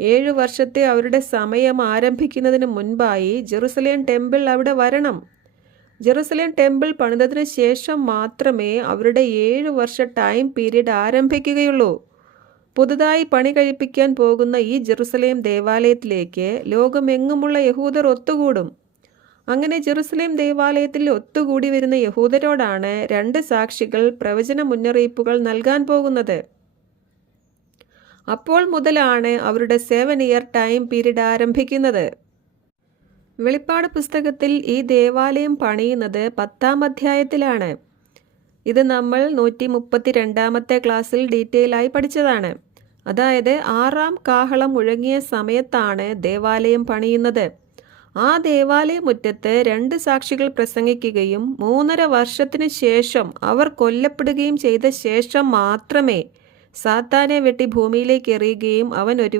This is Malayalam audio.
7 വർഷത്തെ അവരുടെ സമയം ആരംഭിക്കുന്നതിന് മുൻപായി ജെറുസലേം ടെമ്പിൾ അവിടെ വരണം. ജെറുസലേം ടെമ്പിൾ പണിതതിന് ശേഷം മാത്രമേ അവരുടെ 7 വർഷ ടൈം പീരീഡ് ആരംഭിക്കുകയുള്ളൂ. പുതുതായി പണി കഴിപ്പിക്കാൻ പോകുന്ന ഈ ജെറുസലേം ദേവാലയത്തിലേക്ക് ലോകമെങ്ങുമുള്ള യഹൂദർ ഒത്തുകൂടും. അങ്ങനെ ജെറുസലേം ദേവാലയത്തിൽ ഒത്തുകൂടി വരുന്ന യഹൂദരോടാണ് 2 സാക്ഷികൾ പ്രവചന മുന്നറിയിപ്പുകൾ നൽകാൻ പോകുന്നത്. അപ്പോൾ മുതലാണ് അവരുടെ 7 ഇയർ ടൈം പീരീഡ് ആരംഭിക്കുന്നത്. വെളിപ്പാട് പുസ്തകത്തിൽ ഈ ദേവാലയം പണിയുന്നത് 10-ാം അധ്യായത്തിലാണ്. ഇത് നമ്മൾ 132-ാമത്തെ ക്ലാസ്സിൽ ഡീറ്റെയിൽ ആയി പഠിച്ചതാണ്. അതായത് 6-ാം കാഹളം മുഴങ്ങിയ സമയത്താണ് ദേവാലയം പണിയുന്നത്. ആ ദേവാലയ മുറ്റത്ത് 2 സാക്ഷികൾ പ്രസംഗിക്കുകയും 3.5 വർഷത്തിനു ശേഷം അവർ കൊല്ലപ്പെടുകയും ചെയ്ത ശേഷം മാത്രമേ സാത്താനെ വെട്ടി ഭൂമിയിലേക്ക് എറിയുകയും അവൻ ഒരു